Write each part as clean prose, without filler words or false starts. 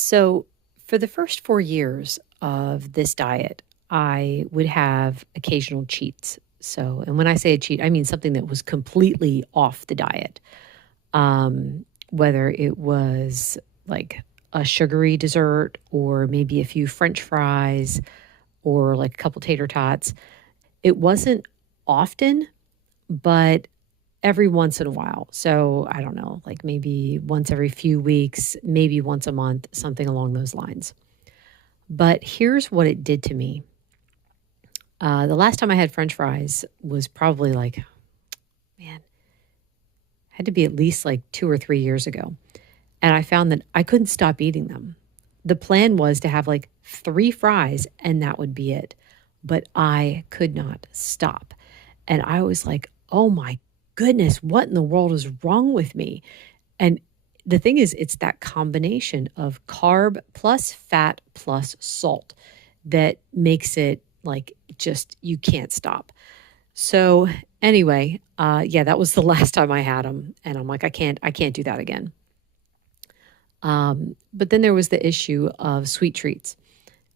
So, for the first 4 years of this diet, I would have occasional cheats. So, and when I say a cheat, I mean something that was completely off the diet. Whether it was like a sugary dessert or maybe a few French fries or like a couple tater tots. It wasn't often, but every once in a while. So, I don't know, like maybe once every few weeks, maybe once a month, something along those lines. But here's what it did to me. The last time I had French fries was probably like, man, had to be at least like 2 or 3 years ago. And I found that I couldn't stop eating them. The plan was to have like three fries and that would be it. But I could not stop. And I was like, oh my goodness, what in the world is wrong with me? And the thing is, it's that combination of carb plus fat plus salt that makes it like just you can't stop. So anyway, yeah, that was the last time I had them, and I'm like, I can't do that again. But then there was the issue of sweet treats.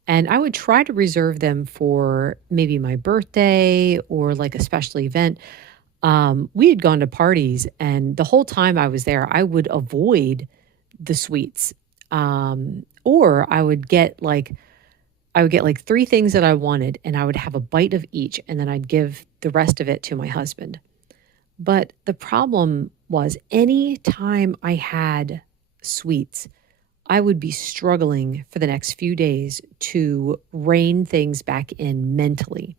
And I would try to reserve them for maybe my birthday or like a special event. We had gone to parties, and the whole time I was there, I would avoid the sweets. Or I would get like three things that I wanted, and I would have a bite of each, and then I'd give the rest of it to my husband. But the problem was any time I had sweets, I would be struggling for the next few days to rein things back in mentally.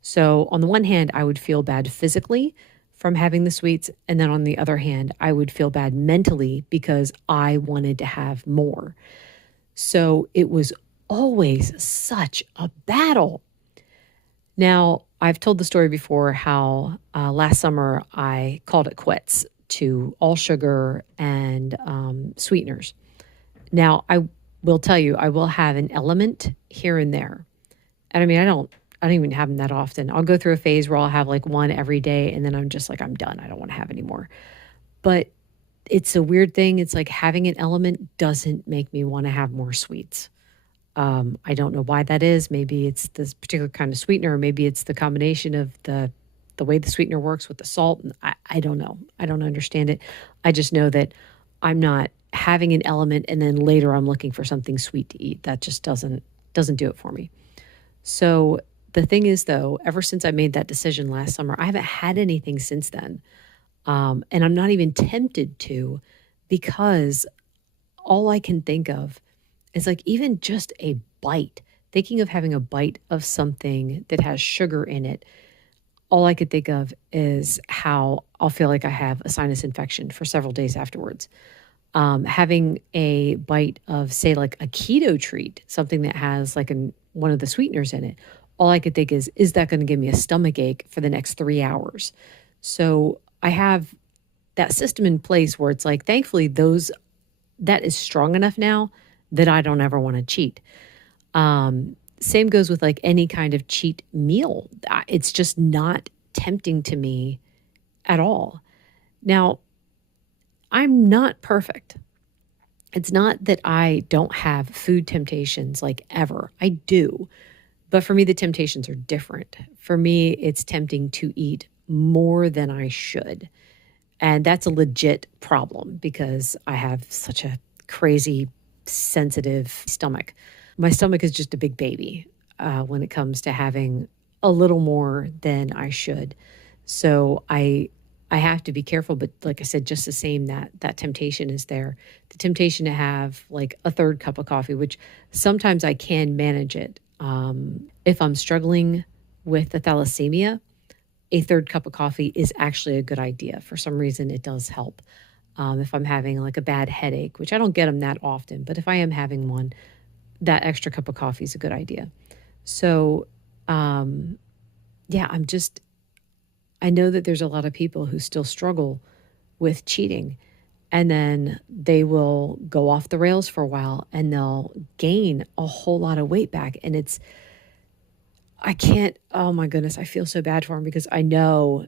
So, on the one hand, I would feel bad physically from having the sweets. And then on the other hand, I would feel bad mentally because I wanted to have more. So, it was always such a battle. Now, I've told the story before how last summer I called it quits to all sugar and sweeteners. Now, I will tell you, I will have an element here and there. And I mean, I don't even have them that often. I'll go through a phase where I'll have like one every day and then I'm just like, I'm done. I don't want to have any more. But it's a weird thing. It's like having an element doesn't make me want to have more sweets. I don't know why that is. Maybe it's this particular kind of sweetener, or maybe it's the combination of the way the sweetener works with the salt. And I don't know. I don't understand it. I just know that I'm not having an element and then later I'm looking for something sweet to eat. That just doesn't do it for me. So the thing is though, ever since I made that decision last summer, I haven't had anything since then. And I'm not even tempted to because all I can think of is like even just a bite, thinking of having a bite of something that has sugar in it. All I could think of is how I'll feel like I have a sinus infection for several days afterwards. Having a bite of, say, like a keto treat, something that has like one of the sweeteners in it, all I could think is that going to give me a stomach ache for the next 3 hours? So I have that system in place where it's like, thankfully, that is strong enough now that I don't ever want to cheat. Same goes with like any kind of cheat meal. It's just not tempting to me at all. Now, I'm not perfect. It's not that I don't have food temptations like ever. I do. But for me, the temptations are different. For me, it's tempting to eat more than I should. And that's a legit problem because I have such a crazy, sensitive stomach. My stomach is just a big baby when it comes to having a little more than I should. So I have to be careful, but like I said, just the same that temptation is there. The temptation to have like a third cup of coffee, which sometimes I can manage it. If I'm struggling with the thalassemia, a third cup of coffee is actually a good idea. For some reason, it does help. If I'm having like a bad headache, which I don't get them that often, but if I am having one, that extra cup of coffee is a good idea. So, yeah, I know that there's a lot of people who still struggle with cheating, and then they will go off the rails for a while and they'll gain a whole lot of weight back. And I can't, oh my goodness, I feel so bad for them because I know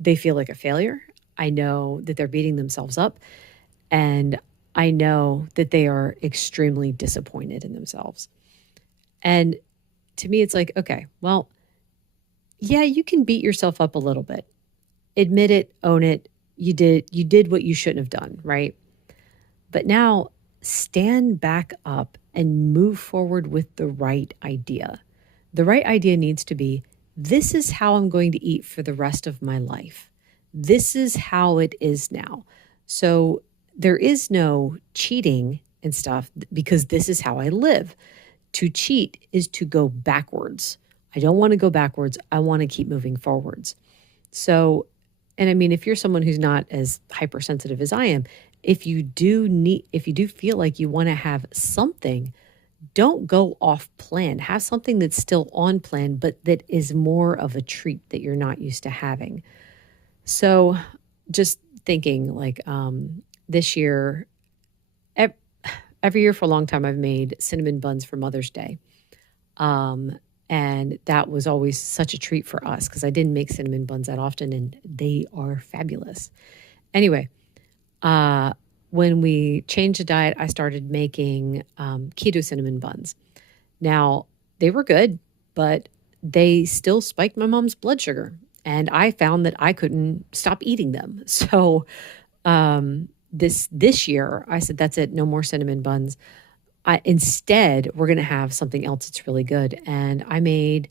they feel like a failure. I know that they're beating themselves up. And I know that they are extremely disappointed in themselves. And to me, it's like, okay, well, yeah, you can beat yourself up a little bit. Admit it, own it. You did what you shouldn't have done, right? But now stand back up and move forward with the right idea. The right idea needs to be, this is how I'm going to eat for the rest of my life. This is how it is now. So there is no cheating and stuff because this is how I live. To cheat is to go backwards. I don't want to go backwards. I want to keep moving forwards. So, and I mean, if you're someone who's not as hypersensitive as I am, if you do feel like you want to have something, don't go off plan. Have something that's still on plan, but that is more of a treat that you're not used to having. So, just thinking like this year, ev- every year for a long time, I've made cinnamon buns for Mother's Day. Um, and that was always such a treat for us because I didn't make cinnamon buns that often and they are fabulous. Anyway, uh, when we changed the diet, I started making keto cinnamon buns. Now, they were good, but they still spiked my mom's blood sugar. And I found that I couldn't stop eating them. So this year, I said, that's it, no more cinnamon buns. Instead, we're going to have something else that's really good. And I made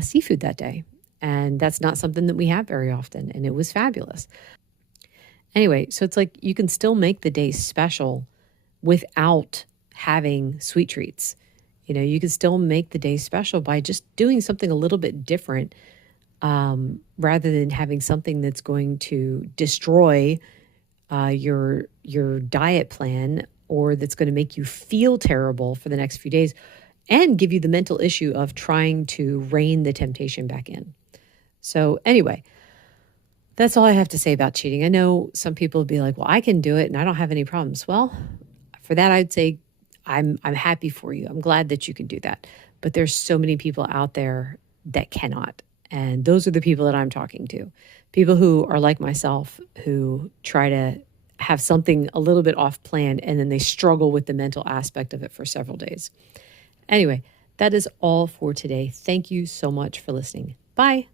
seafood that day. And that's not something that we have very often. And it was fabulous. Anyway, so it's like you can still make the day special without having sweet treats. You know, you can still make the day special by just doing something a little bit different rather than having something that's going to destroy your diet plan or that's going to make you feel terrible for the next few days and give you the mental issue of trying to rein the temptation back in. So anyway, that's all I have to say about cheating. I know some people would be like, well, I can do it and I don't have any problems. Well, for that, I'd say I'm happy for you. I'm glad that you can do that. But there's so many people out there that cannot. And those are the people that I'm talking to. People who are like myself, who try to have something a little bit off plan and then they struggle with the mental aspect of it for several days. Anyway, that is all for today. Thank you so much for listening. Bye.